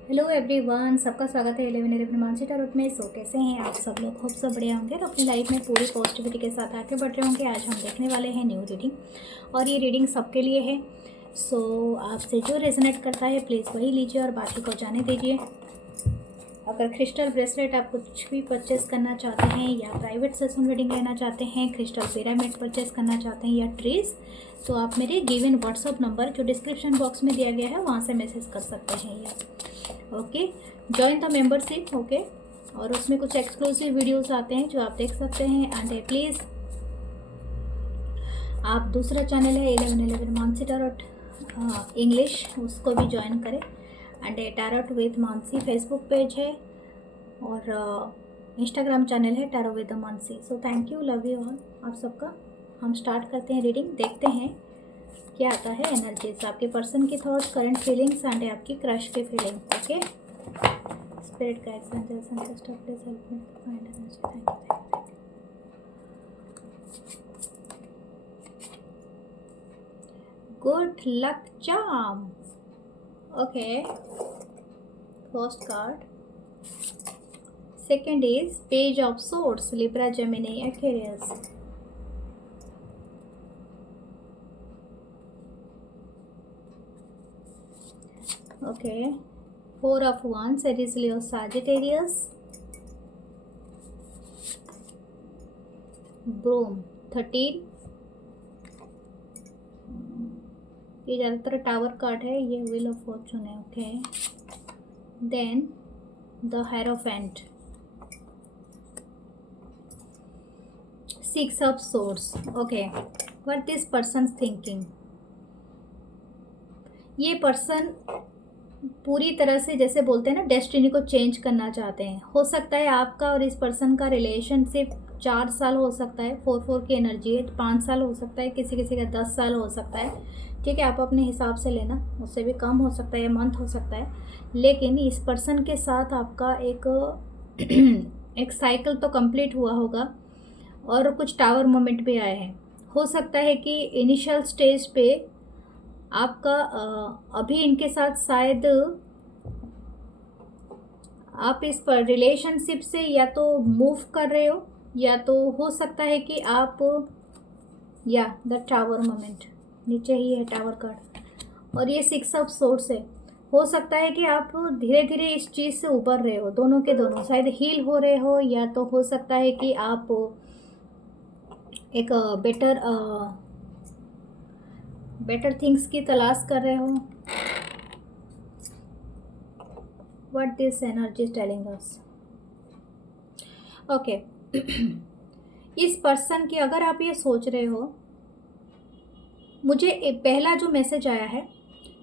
Hello everyone, सबका स्वागत है 11 मानसी टैरोट में। सो कैसे हैं आप सब लोग? होप सब बढ़िया होंगे और अपनी लाइफ में पूरी पॉजिटिविटी के साथ आगे बढ़ रहे होंगे। आज हम देखने वाले हैं न्यू रीडिंग और ये रीडिंग सबके लिए है। सो आपसे जो रेजोनेट करता है प्लीज़ वही लीजिए और बाकी को जाने दीजिए। अगर क्रिस्टल ब्रेसलेट आप कुछ भी परचेस करना चाहते हैं या प्राइवेट सेशन रीडिंग लेना चाहते हैं, क्रिस्टल पिरामिड परचेस करना चाहते हैं या ट्रीज, तो आप मेरे गिवन व्हाट्सअप नंबर जो डिस्क्रिप्शन बॉक्स में दिया गया है वहाँ से मैसेज कर सकते हैं या okay join the membership. Okay, और उसमें कुछ एक्सक्लूसिव वीडियोस आते हैं जो आप देख सकते हैं। एंड प्लीज़ आप दूसरा चैनल है 11 मानसी टैरोट इंग्लिश, उसको भी ज्वाइन करें। And tarot with Mansi Facebook page है और इंस्टाग्राम चैनल है tarot with Mansi. So thank you, love you all आप सबका। हम स्टार्ट करते हैं रीडिंग, देखते हैं क्या आता है एनर्जीज, आपके पर्सन की थॉट्स, करंट फीलिंग्स एंड आपकी क्रश की feeling. Okay, spirit guides angels and sister please help me find energy. Thank you. Good luck charm. Okay, first card. Second is Page of Swords, Libra, Gemini, Aquarius. Okay, Four of Wands, Aries, Leo, Sagittarius. Broom, 13. ये ज़्यादातर tower card है, ये wheel of fortune है। Okay, then the hierophant, Six of Swords. Okay, what this person's thinking? ये person पूरी तरह से जैसे बोलते हैं ना, डेस्टिनी को चेंज करना चाहते हैं। हो सकता है आपका और इस पर्सन का रिलेशनशिप 4 साल हो सकता है, 4 की एनर्जी है, 5 साल हो सकता है, किसी किसी का 10 साल हो सकता है। ठीक है, आप अपने हिसाब से लेना, उससे भी कम हो सकता है या मंथ हो सकता है। लेकिन इस पर्सन के साथ आपका एक साइकिल तो कंप्लीट हुआ होगा और कुछ टावर मोमेंट भी आए हैं। हो सकता है कि इनिशियल स्टेज पे आपका अभी इनके साथ शायद आप इस पर रिलेशनशिप से या तो मूव कर रहे हो या तो हो सकता है कि आप या द टावर मोमेंट नीचे ही है टावर कार्ड और ये 6 ऑफ सोर्ड्स है। हो सकता है कि आप धीरे धीरे इस चीज़ से उबर रहे हो, दोनों के दोनों शायद हील हो रहे हो, या तो हो सकता है कि आप एक बेटर थिंग्स की तलाश कर रहे हो। What this energy is telling us? Okay, इस पर्सन की अगर आप ये सोच रहे हो, मुझे पहला जो मैसेज आया है,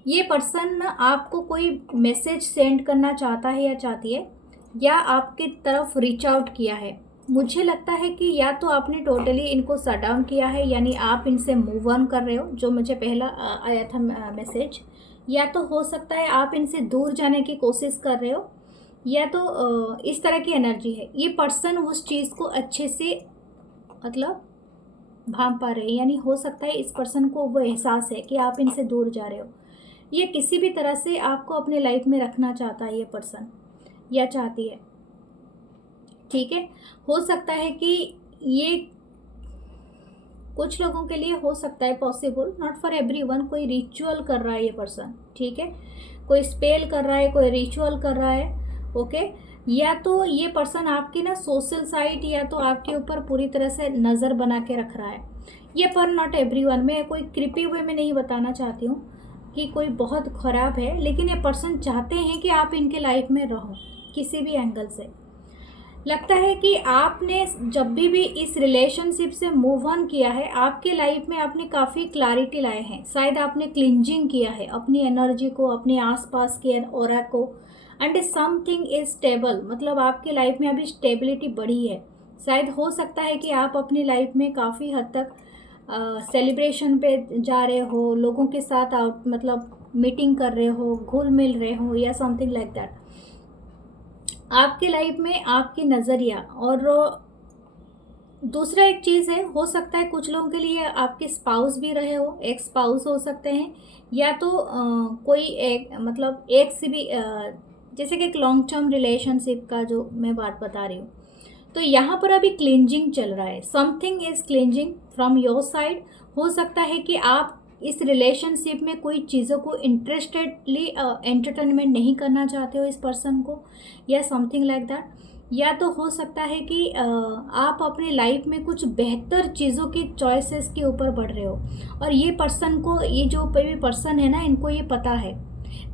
ये पर्सन आपको कोई मैसेज सेंड करना चाहता है या चाहती है, या आपकी तरफ रीच आउट किया है। मुझे लगता है कि या तो आपने टोटली इनको शट डाउन किया है, यानी आप इनसे मूव ऑन कर रहे हो, जो मुझे पहला आया था मैसेज, या तो हो सकता है आप इनसे दूर जाने की कोशिश कर रहे हो, या तो इस तरह की एनर्जी है। ये पर्सन उस चीज़ को अच्छे से मतलब भांप पा रहे हैं, यानी हो सकता है इस पर्सन को वो एहसास है कि आप इनसे दूर जा रहे हो। ये किसी भी तरह से आपको अपने लाइफ में रखना चाहता है ये पर्सन या चाहती है। ठीक है, हो सकता है कि ये कुछ लोगों के लिए हो सकता है पॉसिबल, नॉट फॉर एवरीवन, कोई रिचुअल कर रहा है ये पर्सन। ठीक है, कोई स्पेल कर रहा है, कोई रिचुअल कर रहा है। ओके, या तो ये पर्सन आपकी ना सोशल साइट या तो आपके ऊपर पूरी तरह से नज़र बना के रख रहा है। ये पर नॉट एवरीवन, मैं कोई क्रिपी वे में नहीं बताना चाहती हूँ कि कोई बहुत ख़राब है, लेकिन ये पर्सन चाहते हैं कि आप इनके लाइफ में रहो किसी भी एंगल से। लगता है कि आपने जब भी इस रिलेशनशिप से मूव ऑन किया है, आपके लाइफ में आपने काफ़ी क्लैरिटी लाए हैं। शायद आपने क्लिंजिंग किया है अपनी एनर्जी को, अपने आसपास के ऑरा को, एंड समथिंग इज स्टेबल, मतलब आपकी लाइफ में अभी स्टेबिलिटी बढ़ी है। शायद हो सकता है कि आप अपनी लाइफ में काफ़ी हद तक सेलिब्रेशन पे जा रहे हो, लोगों के साथ आउट मतलब मीटिंग कर रहे हो, घुल मिल रहे हो, या समथिंग लाइक दैट। आपकी लाइफ में आपकी नज़रिया, और दूसरा एक चीज़ है, हो सकता है कुछ लोगों के लिए आपके स्पाउस भी रहे हो, एक स्पाउस हो सकते हैं, या तो कोई एक मतलब एक से भी जैसे कि एक लॉन्ग टर्म रिलेशनशिप का जो मैं बात बता रही हूँ, तो यहाँ पर अभी क्लिंजिंग चल रहा है, something is cleansing from your side. हो सकता है कि आप इस रिलेशनशिप में कोई चीज़ों को इंटरेस्टेडली एंटरटेनमेंट नहीं करना चाहते हो इस पर्सन को, या समथिंग लाइक दैट। या तो हो सकता है कि आप अपने लाइफ में कुछ बेहतर चीज़ों की चॉइसेस के ऊपर बढ़ रहे हो, और ये पर्सन को, ये जो भी पर्सन है ना, इनको ये पता है।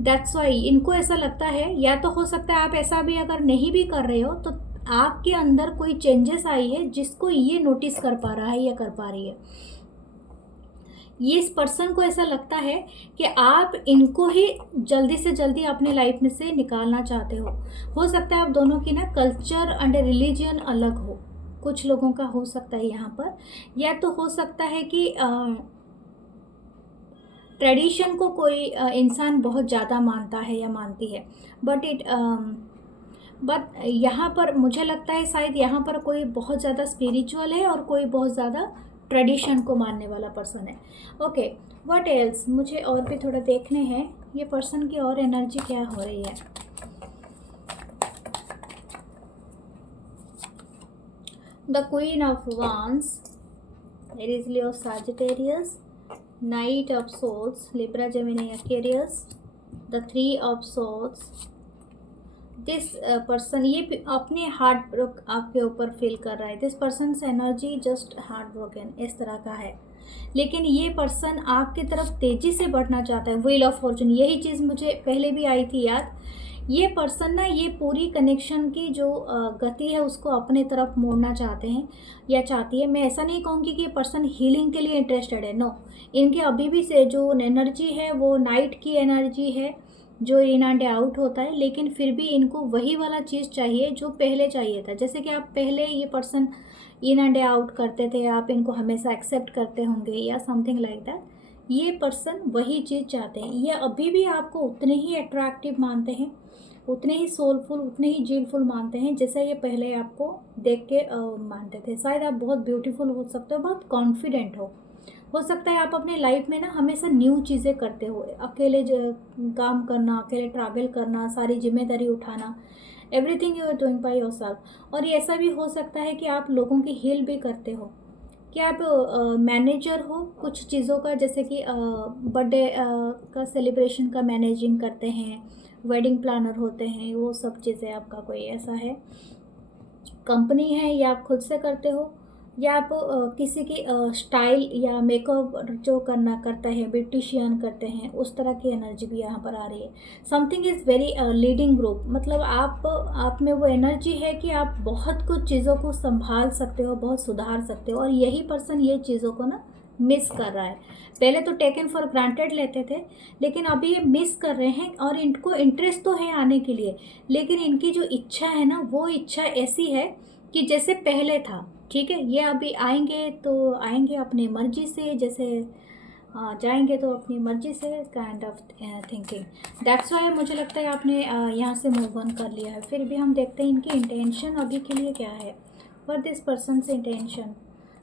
दैट्स वाई इनको ऐसा लगता है। या तो हो सकता है आप ऐसा भी अगर नहीं भी कर रहे हो, तो आपके अंदर कोई चेंजेस आई है जिसको ये नोटिस कर पा रहा है या कर पा रही है। ये इस पर्सन को ऐसा लगता है कि आप इनको ही जल्दी से जल्दी अपने लाइफ में से निकालना चाहते हो सकता है आप दोनों की ना कल्चर एंड रिलीजन अलग हो, कुछ लोगों का हो सकता है यहाँ पर। या तो हो सकता है कि ट्रेडिशन को कोई इंसान बहुत ज़्यादा मानता है या मानती है, बट यहाँ पर मुझे लगता है शायद यहाँ पर कोई बहुत ज़्यादा स्पिरिचुअल है और कोई बहुत ज़्यादा ट्रेडिशन को मानने वाला पर्सन है। ओके, व्हाट एल्स, मुझे और भी थोड़ा देखने हैं ये पर्सन की और एनर्जी क्या हो रही है। The queen of wands, Aries, Leo, Sagittarius, knight of swords, Libra, Gemini, Aquarius, the three of swords. This person ये अपने हार्ट ब्रोक आपके ऊपर फील कर रहा है। This person energy just heart broken इस तरह का है, लेकिन ये पर्सन आपकी तरफ तेज़ी से बढ़ना चाहता है। व्हील ऑफ फॉर्चून, यही चीज़ मुझे पहले भी आई थी याद। ये पर्सन ना ये पूरी कनेक्शन की जो गति है उसको अपने तरफ मोड़ना चाहते हैं या चाहती है। मैं ऐसा नहीं कहूँगी कि ये पर्सन हीलिंग के लिए इंटरेस्टेड है, नो। इनके अभी भी से जो एनर्जी है वो नाइट की एनर्जी है, जो इन एंड आउट होता है, लेकिन फिर भी इनको वही वाला चीज़ चाहिए जो पहले चाहिए था। जैसे कि आप पहले ये पर्सन इन एंड आउट करते थे, आप इनको हमेशा एक्सेप्ट करते होंगे या समथिंग लाइक दैट। ये पर्सन वही चीज़ चाहते हैं। ये अभी भी आपको उतने ही अट्रैक्टिव मानते हैं, उतने ही सोलफुल, उतने ही जीलफुल मानते हैं जैसे ये पहले आपको देख के मानते थे। शायद आप बहुत ब्यूटीफुल हो सकते हो, बहुत कॉन्फिडेंट हो सकता है आप अपने लाइफ में ना हमेशा न्यू चीज़ें करते हो, अकेले काम करना, अकेले ट्रैवल करना, सारी जिम्मेदारी उठाना, everything you are doing by yourself. और ये ऐसा भी हो सकता है कि आप लोगों की हील भी करते हो, कि आप मैनेजर हो कुछ चीज़ों का, जैसे कि बर्थडे का सेलिब्रेशन का मैनेजिंग करते हैं, वेडिंग प्लानर होते हैं, वो सब चीज़ें आपका कोई ऐसा है, कंपनी है या आप खुद से करते हो, या आप किसी की स्टाइल या मेकअप जो करता है, ब्यूटिशियन करते हैं, उस तरह की एनर्जी भी यहाँ पर आ रही है। Something is very leading group, मतलब आप में वो एनर्जी है कि आप बहुत कुछ चीज़ों को संभाल सकते हो, बहुत सुधार सकते हो, और यही पर्सन ये चीज़ों को ना मिस कर रहा है। पहले तो टेकन फॉर ग्रांटेड लेते थे, लेकिन अभी ये मिस कर रहे हैं, और इनको इंटरेस्ट तो है आने के लिए, लेकिन इनकी जो इच्छा है ना, वो इच्छा ऐसी है कि जैसे पहले था। ठीक है, ये अभी आएंगे तो आएंगे अपनी मर्जी से, जैसे जाएंगे तो अपनी मर्जी से, kind of thinking. That's why मुझे लगता है आपने यहाँ से मूव ऑन कर लिया है। फिर भी हम देखते हैं इनकी इंटेंशन अभी के लिए क्या है। फॉर दिस पर्सन से intention,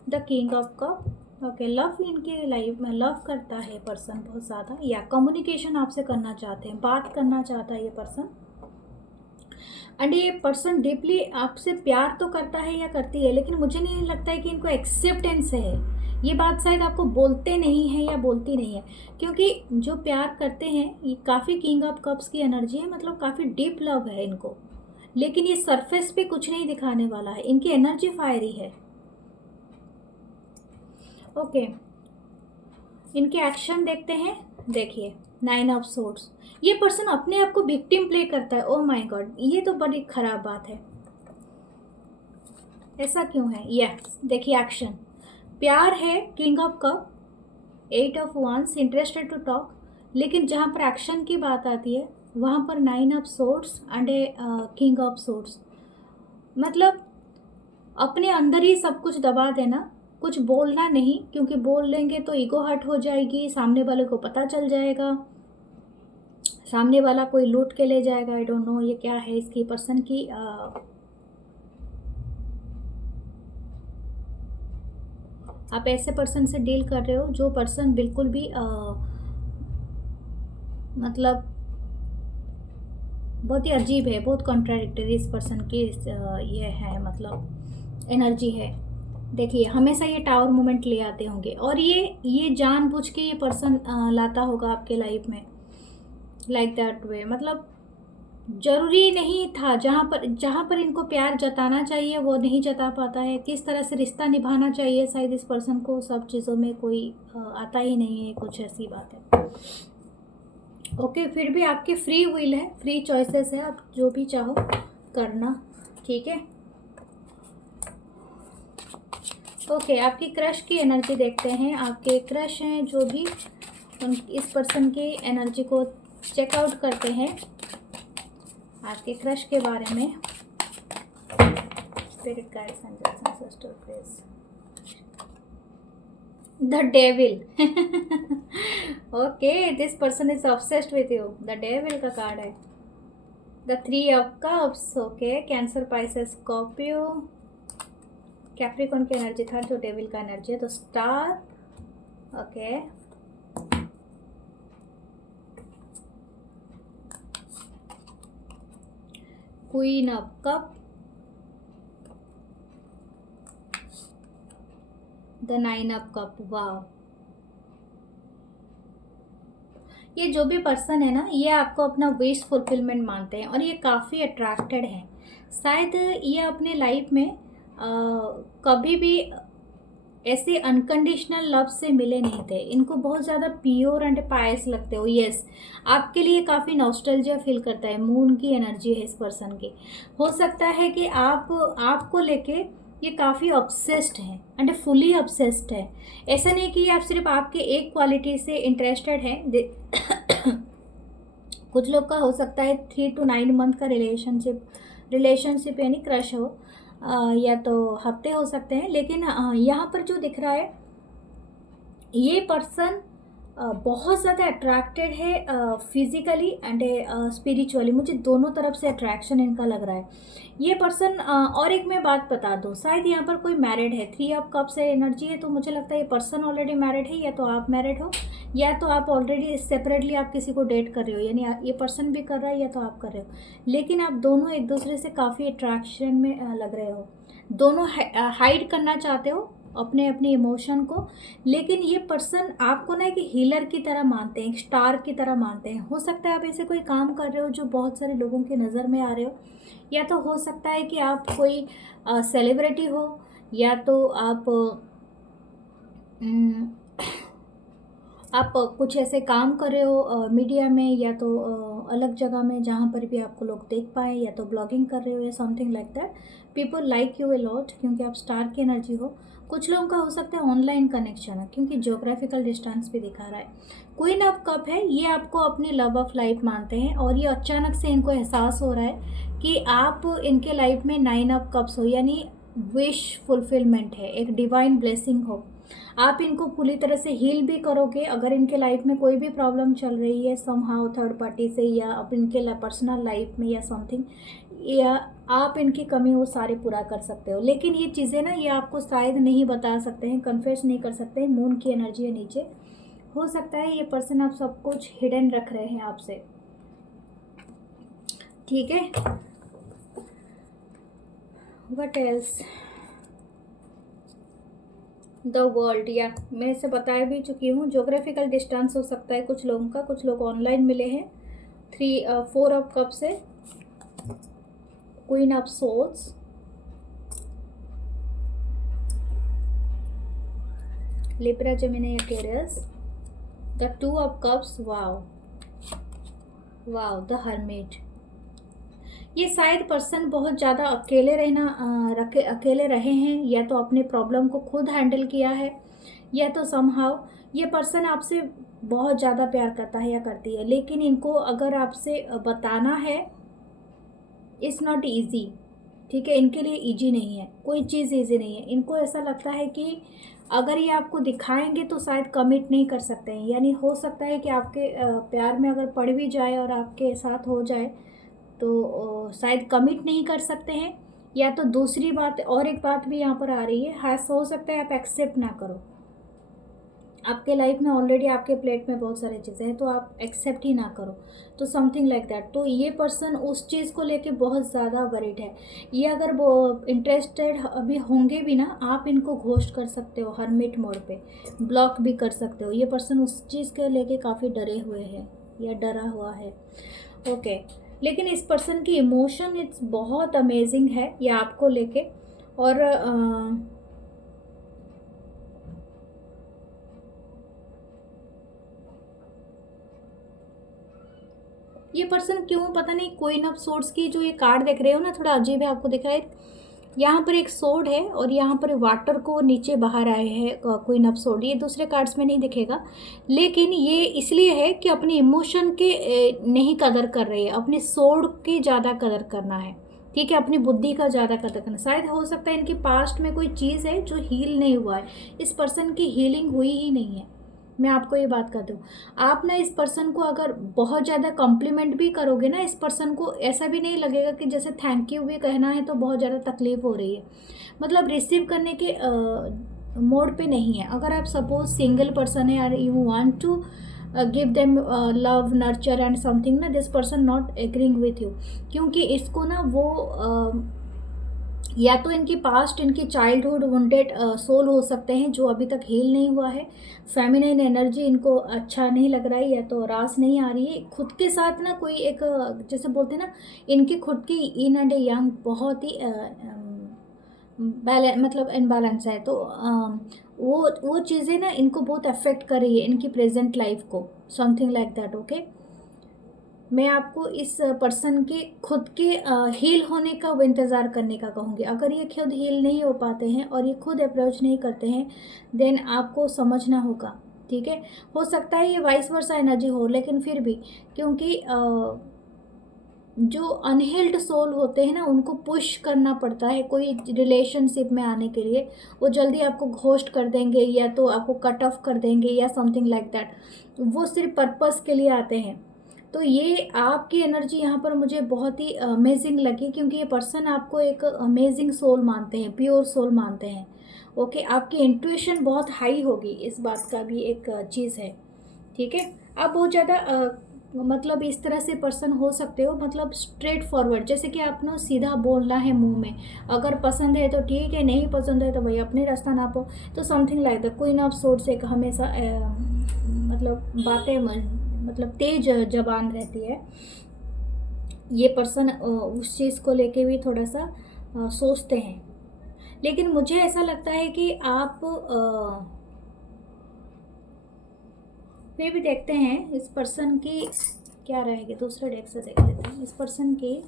the king of cup. Okay, love इनके लाइफ में लव करता है पर्सन बहुत ज़्यादा, या कम्युनिकेशन आपसे करना चाहते हैं, बात करना चाहता है ये पर्सन। एंड ये पर्सन डीपली आपसे प्यार तो करता है या करती है, लेकिन मुझे नहीं लगता है कि इनको एक्सेप्टेंस है। ये बात शायद आपको बोलते नहीं है या बोलती नहीं है, क्योंकि जो प्यार करते हैं ये काफ़ी किंग ऑफ कप्स की एनर्जी है, मतलब काफ़ी डीप लव है इनको, लेकिन ये सरफेस पे कुछ नहीं दिखाने वाला है। इनकी एनर्जी फायरी है। ओके, इनके एक्शन देखते हैं। देखिए, 9 ऑफ सोर्ड्स, ये पर्सन अपने आप को विक्टिम प्ले करता है। ओह माय गॉड, ये तो बड़ी खराब बात है। ऐसा क्यों है? यस, देखिए एक्शन, प्यार है, किंग ऑफ कप, 8 ऑफ वांस, इंटरेस्टेड टू टॉक, लेकिन जहाँ पर एक्शन की बात आती है वहाँ पर 9 of swords and a king of swords. मतलब अपने अंदर ही सब कुछ दबा देना, कुछ बोलना नहीं, क्योंकि बोल लेंगे तो ईगो हर्ट हो जाएगी, सामने वाले को पता चल जाएगा, सामने वाला कोई लूट के ले जाएगा। आई डोंट नो ये क्या है इसकी पर्सन की आप ऐसे पर्सन से डील कर रहे हो जो पर्सन बिल्कुल भी मतलब बहुत ही अजीब है, बहुत कॉन्ट्राडिक्टरी इस पर्सन की ये है, मतलब एनर्जी है। देखिए हमेशा ये टावर मोमेंट ले आते होंगे, और ये जानबूझ के ये पर्सन लाता होगा आपके लाइफ में, लाइक दैट वे। मतलब जरूरी नहीं था, जहाँ पर इनको प्यार जताना चाहिए वो नहीं जता पाता है, किस तरह से रिश्ता निभाना चाहिए शायद इस पर्सन को, सब चीज़ों में कोई आता ही नहीं है, कुछ ऐसी बात है। ओके, फिर भी आपकी फ्री विल है, फ्री चॉइसेस है, आप जो भी चाहो करना, ठीक है। ओके, आपकी क्रश की एनर्जी देखते हैं। आपके क्रश हैं जो भी, इस पर्सन की एनर्जी को चेकआउट करते हैं, आपके क्रश के बारे में। Spirit guides angels and sister please. The devil. Okay, this person is obsessed with you. The devil का कार्ड है। The 3 of cups. Okay, Cancer, Pisces, Scorpio, Capricorn की एनर्जी था जो डेविल का एनर्जी है। तो star. Okay, queen of cup, the 9 of cup. वाह, ये जो भी पर्सन है ना, ये आपको अपना विश फुलफिलमेंट मानते हैं, और ये काफ़ी अट्रैक्टेड हैं। शायद ये अपने लाइफ में कभी भी ऐसे अनकंडीशनल लव से मिले नहीं थे। इनको बहुत ज़्यादा प्योर एंड पायस लगते हो। यस, आपके लिए काफ़ी नॉस्टैल्जिया फील करता है। मून की एनर्जी है इस पर्सन की। हो सकता है कि आपको लेके ये काफ़ी ऑब्सेस्ड हैं एंड फुली ऑब्सेस्ड है। ऐसा नहीं कि आप सिर्फ आपके एक क्वालिटी से इंटरेस्टेड हैं। कुछ लोग का हो सकता है 3 to 9 मंथ का रिलेशनशिप यानी क्रश हो, या तो हफ्ते हो सकते हैं। लेकिन यहाँ पर जो दिख रहा है, ये पर्सन बहुत ज़्यादा अट्रैक्टेड है फिजिकली एंड स्पिरिचुअली। मुझे दोनों तरफ से अट्रैक्शन इनका लग रहा है ये पर्सन। और एक मैं बात बता दूँ, शायद यहाँ पर कोई मैरिड है। 3 ऑफ कप्स से एनर्जी है, तो मुझे लगता है ये पर्सन ऑलरेडी मैरिड है, या तो आप मैरिड हो, या तो आप ऑलरेडी सेपरेटली आप किसी को डेट कर रहे हो, यानी ये पर्सन भी कर रहा है या तो आप कर रहे हो। लेकिन आप दोनों एक दूसरे से काफ़ी अट्रैक्शन में लग रहे हो। दोनों हाइड करना चाहते हो अपने अपने इमोशन को, लेकिन ये पर्सन आपको ना कि हीलर की तरह मानते हैं, स्टार की तरह मानते हैं। हो सकता है आप ऐसे कोई काम कर रहे हो जो बहुत सारे लोगों की नज़र में आ रहे हो, या तो हो सकता है कि आप कोई सेलिब्रिटी हो, या तो आप कुछ ऐसे काम कर रहे हो मीडिया में, या तो अलग जगह में जहाँ पर भी आपको लोग देख पाए, या तो ब्लॉगिंग कर रहे हो या something like that. People like U a lot क्योंकि आप स्टार की एनर्जी हो। कुछ लोगों का हो सकता है ऑनलाइन कनेक्शन है, क्योंकि ज्योग्राफिकल डिस्टेंस भी दिखा रहा है। क्वीन ऑफ कप है, ये आपको अपनी लव ऑफ लाइफ मानते हैं, और ये अचानक से इनको एहसास हो रहा है कि आप इनके लाइफ में 9 ऑफ कप्स हो, यानी विश फुलफिलमेंट है, एक डिवाइन ब्लेसिंग हो। आप इनको पूरी तरह से हील भी करोगे। अगर इनके लाइफ में कोई भी प्रॉब्लम चल रही है समहाउ थर्ड पार्टी से, या अब इनके पर्सनल लाइफ में या समथिंग, या आप इनकी कमी वो सारे पूरा कर सकते हो। लेकिन ये चीज़ें ना, ये आपको शायद नहीं बता सकते हैं, कन्फेस नहीं कर सकते हैं। मून की एनर्जी है नीचे। हो सकता है ये पर्सन आप सब कुछ हिडन रख रहे हैं आपसे, ठीक है। व्हाट एल्स, द वर्ल्ड, या मैं इसे बता भी चुकी हूँ। ज्योग्राफिकल डिस्टेंस हो सकता है कुछ लोगों का, कुछ लोग ऑनलाइन मिले हैं। 4 ऑफ कप्स है, queen of swords, Libra, Gemini, Aquarius, the 2 of cups. Wow wow, the hermit. ये शायद पर्सन बहुत ज़्यादा अकेले रहे हैं, या तो अपने प्रॉब्लम को खुद हैंडल किया है, या तो समहाउ ये पर्सन आपसे बहुत ज़्यादा प्यार करता है या करती है। लेकिन इनको अगर आपसे बताना है, इट्स नॉट ईजी, ठीक है। इनके लिए ईजी नहीं है, कोई चीज़ ईजी नहीं है। इनको ऐसा लगता है कि अगर ये आपको दिखाएंगे तो शायद कमिट नहीं कर सकते हैं, यानी हो सकता है कि आपके प्यार में अगर पड़ भी जाए और आपके साथ हो जाए तो शायद कमिट नहीं कर सकते हैं। या तो दूसरी बात, और एक बात भी यहाँ पर आ रही है, हो सकता है आप एक्सेप्ट ना करो, आपके लाइफ में ऑलरेडी आपके प्लेट में बहुत सारी चीज़ें हैं, तो आप एक्सेप्ट ही ना करो, तो समथिंग लाइक दैट। तो ये पर्सन उस चीज़ को लेके बहुत ज़्यादा वरीड है। ये अगर वो इंटरेस्टेड अभी होंगे भी ना, आप इनको घोस्ट कर सकते हो हरमिट मोड पे, ब्लॉक भी कर सकते हो। ये पर्सन उस चीज़ के लेके काफ़ी डरे हुए हैं या डरा हुआ है, ओके। लेकिन इस पर्सन की इमोशन इट्स बहुत अमेजिंग है ये आपको लेके। और ये पर्सन क्यों पता नहीं, क्वीन ऑफ सोर्ड्स की जो ये कार्ड देख रहे हो ना, थोड़ा अजीब है, आपको दिख रहा है यहाँ पर एक सोर्ड है और यहाँ पर वाटर को नीचे बाहर आए हैं क्वीन ऑफ सोर्ड। ये दूसरे कार्ड्स में नहीं दिखेगा, लेकिन ये इसलिए है कि अपने इमोशन के नहीं कदर कर रही है, अपने सोर्ड की ज़्यादा कदर करना है, ठीक है, अपनी बुद्धि का ज़्यादा कदर करना। शायद हो सकता है इनके पास्ट में कोई चीज़ है जो हील नहीं हुआ है, इस पर्सन की हीलिंग हुई ही नहीं है। मैं आपको ये बात कहती हूँ, आप ना इस पर्सन को अगर बहुत ज़्यादा कॉम्प्लीमेंट भी करोगे ना, इस पर्सन को ऐसा भी नहीं लगेगा कि जैसे थैंक यू भी कहना है तो बहुत ज़्यादा तकलीफ हो रही है, मतलब रिसीव करने के मोड पे नहीं है। अगर आप सपोज सिंगल पर्सन है और you want to give them love nurture and something ना, this person not agreeing with you, क्योंकि इसको ना वो या तो इनकी पास्ट, इनकी चाइल्डहुड वुंडेड सोल हो सकते हैं जो अभी तक हील नहीं हुआ है। फेमिनिन एनर्जी इनको अच्छा नहीं लग रहा है, या तो रास नहीं आ रही है खुद के साथ ना, कोई एक जैसे बोलते हैं ना, इनकी खुद की इन एंड यंग बहुत ही मतलब इनबैलेंस है। तो वो चीज़ें ना इनको बहुत अफेक्ट कर रही है इनकी प्रेजेंट लाइफ को, समथिंग लाइक दैट, ओके। मैं आपको इस पर्सन के खुद के हील होने का वो इंतज़ार करने का कहूँगी। अगर ये खुद हील नहीं हो पाते हैं और ये खुद अप्रोच नहीं करते हैं, देन आपको समझना होगा, ठीक है। हो सकता है ये वाइस वर्सा एनर्जी हो, लेकिन फिर भी, क्योंकि जो अनहील्ड सोल होते हैं ना, उनको पुश करना पड़ता है कोई रिलेशनशिप में आने के लिए। वो जल्दी आपको घोस्ट कर देंगे या तो आपको कट ऑफ कर देंगे या समथिंग लाइक दैट। वो सिर्फ पर्पस के लिए आते हैं। तो ये आपकी एनर्जी यहाँ पर मुझे बहुत ही अमेजिंग लगी, क्योंकि ये पर्सन आपको एक अमेजिंग सोल मानते हैं, प्योर सोल मानते हैं, ओके। आपकी इंट्यूशन बहुत हाई होगी, इस बात का भी एक चीज़ है, ठीक है। आप बहुत ज़्यादा मतलब इस तरह से पर्सन हो सकते हो, मतलब स्ट्रेट फॉरवर्ड, जैसे कि आपने सीधा बोलना है मुंह में, अगर पसंद है तो ठीक है, नहीं पसंद है तो भाई अपने रास्ता नापो, तो something like that. Queen of swords एक हमेशा मतलब बातें मतलब तेज जबान रहती है। ये पर्सन उस चीज़ को लेके भी थोड़ा सा सोचते हैं, लेकिन मुझे ऐसा लगता है कि आप फिर भी देखते हैं इस पर्सन की क्या रहेगी। दूसरे डेक से देख लेते हैं इस पर्सन की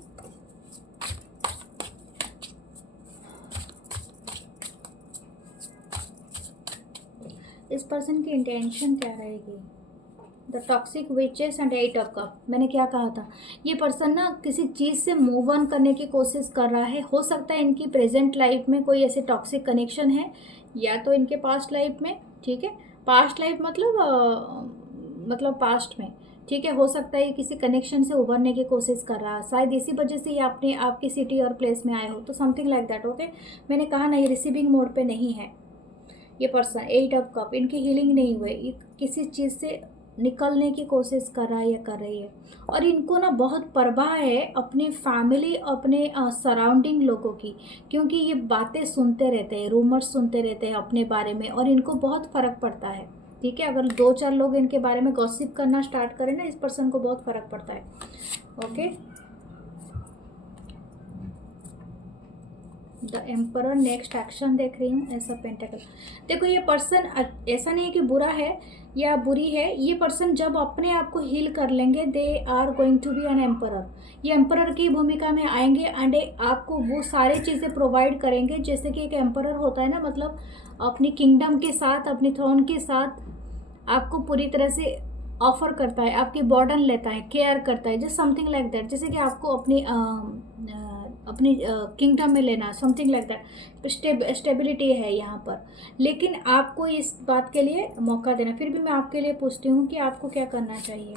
इंटेंशन क्या रहेगी। The toxic witches and 8 of cup. मैंने क्या कहा था, ये पर्सन ना किसी चीज़ से मूव ऑन करने की कोशिश कर रहा है। हो सकता है इनकी प्रेजेंट लाइफ में कोई ऐसे टॉक्सिक कनेक्शन है, या तो इनके पास्ट लाइफ में, ठीक है। पास्ट लाइफ मतलब पास्ट में, ठीक है। हो सकता है ये किसी कनेक्शन से उभरने की कोशिश कर रहा है, शायद इसी वजह से ये आपने आपकी सिटी और प्लेस में आए हो, तो समथिंग लाइक दैट, ओके। मैंने कहा ना, ये रिसीविंग मोड पे नहीं है ये पर्सन। 8 ऑफ कप, इनकी हीलिंग नहीं हुई, ये किसी चीज़ से निकलने की कोशिश कर रहा है या कर रही है। और इनको ना बहुत परवाह है अपनी फैमिली, अपने सराउंडिंग लोगों की, क्योंकि ये बातें सुनते रहते हैं, रूमर्स सुनते रहते हैं अपने बारे में, और इनको बहुत फ़र्क पड़ता है, ठीक है। अगर 2-4 लोग इनके बारे में गॉसिप करना स्टार्ट करें ना, इस पर्सन को बहुत फ़र्क पड़ता है, okay. The emperor, next action देख रही हूँ, ऐसा पेंटाकल। देखो ये पर्सन ऐसा नहीं है कि बुरा है या बुरी है, ये पर्सन जब अपने आप को हील कर लेंगे, they are going to be an emperor. ये एम्परर की भूमिका में आएंगे एंड आपको वो सारी चीज़ें प्रोवाइड करेंगे जैसे कि एक एम्परर होता है ना, मतलब अपनी किंगडम के साथ, अपनी थ्रोन के साथ आपको पूरी तरह से ऑफर करता है, आपकी बर्डन लेता है, केयर करता है, जस्ट समथिंग लाइक दैट, जैसे कि आपको अपनी किंगडम में लेना, समथिंग लाइक दैट। स्टेबिलिटी है यहाँ पर, लेकिन आपको इस बात के लिए मौका देना। फिर भी मैं आपके लिए पूछती हूँ कि आपको क्या करना चाहिए।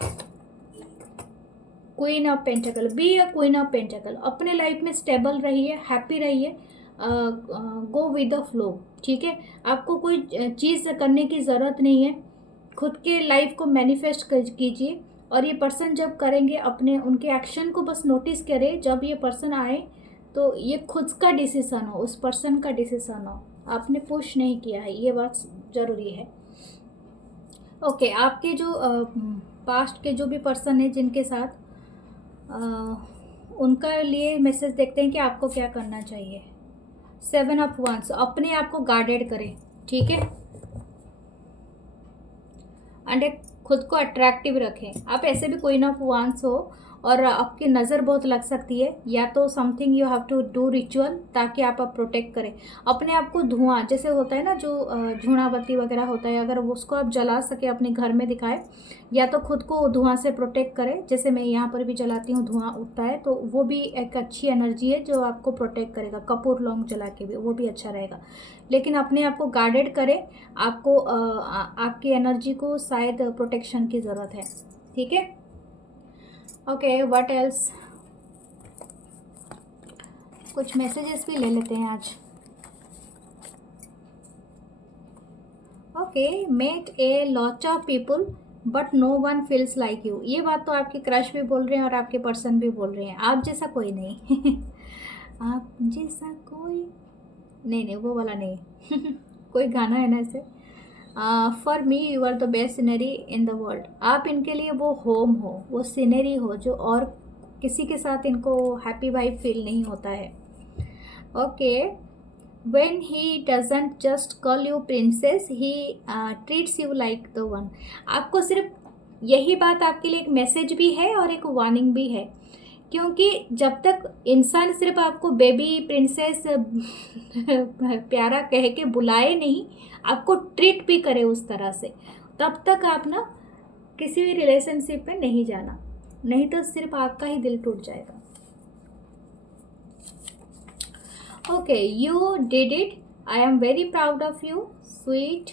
Queen of pentacle, be a queen of pentacle. अपने लाइफ में स्टेबल रहिए, हैप्पी रहिए, गो विद द फ्लो, ठीक है। आपको कोई चीज़ करने की ज़रूरत नहीं है, खुद के लाइफ को मैनिफेस्ट कीजिए। और ये पर्सन जब करेंगे अपने उनके एक्शन को बस नोटिस करें, जब ये पर्सन आए तो ये खुद का डिसीज़न हो, उस पर्सन का डिसीज़न हो, आपने पुश नहीं किया है, ये बात ज़रूरी है। ओके, आपके जो पास्ट के जो भी पर्सन है जिनके साथ उनका लिए मैसेज देखते हैं कि आपको क्या करना चाहिए। 7 ऑफ वंस, अपने आप को गार्डेड करें, ठीक है। एंड एक खुद को अट्रैक्टिव रखें। आप ऐसे भी क्वीन ऑफ वांस हो और आपकी नज़र बहुत लग सकती है, या तो something you have to do ritual ताकि आप प्रोटेक्ट करें अपने आप को। धुआं जैसे होता है ना, जो झूना बत्ती वगैरह होता है, अगर उसको आप जला सके अपने घर में दिखाए, या तो खुद को धुआं से प्रोटेक्ट करें। जैसे मैं यहाँ पर भी जलाती हूँ, धुआं उठता है, तो वो भी एक अच्छी एनर्जी है जो आपको प्रोटेक्ट करेगा। कपूर लौंग जला के भी वो भी अच्छा रहेगा, लेकिन अपने आप को गार्डेड करें। आपको आपकी एनर्जी को शायद प्रोटेक्शन की ज़रूरत है, ठीक है। ओके, व्हाट एल्स, कुछ मैसेजेस भी ले लेते हैं आज। Okay, met a lot of people but no one feels like you. ये बात तो आपके क्रश भी बोल रहे हैं और आपके पर्सन भी बोल रहे हैं, आप जैसा कोई नहीं। आप जैसा कोई नहीं, वो वाला नहीं। कोई गाना है ना ऐसे, for me you are the best scenery in the world. आप इनके लिए वो होम हो, वो सीनरी हो जो और किसी के साथ इनको हैप्पी वाइब फील नहीं होता है। Okay, when he doesn't just call you princess, he treats you like the one. आपको सिर्फ यही बात आपके लिए एक मैसेज भी है और एक वार्निंग भी है, क्योंकि जब तक इंसान सिर्फ आपको बेबी प्रिंसेस प्यारा कह के बुलाए नहीं, आपको ट्रीट भी करे उस तरह से, तब तक आप ना किसी भी रिलेशनशिप में नहीं जाना, नहीं तो सिर्फ आपका ही दिल टूट जाएगा। Okay, you did it, I am very proud of you sweet.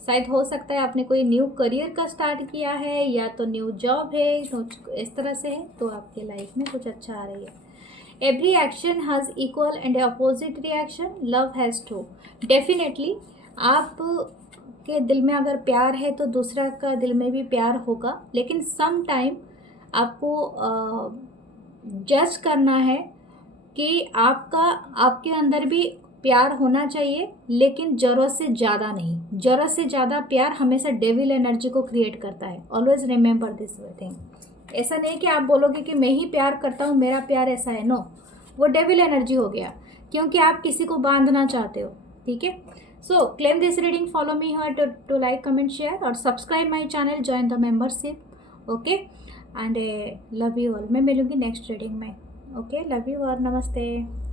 शायद हो सकता है आपने कोई न्यू करियर का स्टार्ट किया है, या तो न्यू जॉब है, तो इस तरह से है, तो आपके लाइफ में कुछ अच्छा आ रही है। Every action has equal and opposite reaction, love has too. Definitely आप के दिल में अगर प्यार है तो दूसरा का दिल में भी प्यार होगा, लेकिन सम टाइम आपको जज करना है कि आपके अंदर भी प्यार होना चाहिए, लेकिन ज़रूरत से ज़्यादा नहीं। ज़रूरत से ज़्यादा प्यार हमेशा डेविल एनर्जी को क्रिएट करता है। Always remember this thing. ऐसा नहीं कि आप बोलोगे कि मैं ही प्यार करता हूँ, मेरा प्यार ऐसा है, नो, वो डेविल एनर्जी हो गया, क्योंकि आप किसी को बांधना चाहते हो, ठीक है। So claim this reading, follow me here to like, comment, share और subscribe my channel, join the membership. Okay, and love you all. मैं मिलूँगी नेक्स्ट रीडिंग में। ओके, लव यू और नमस्ते।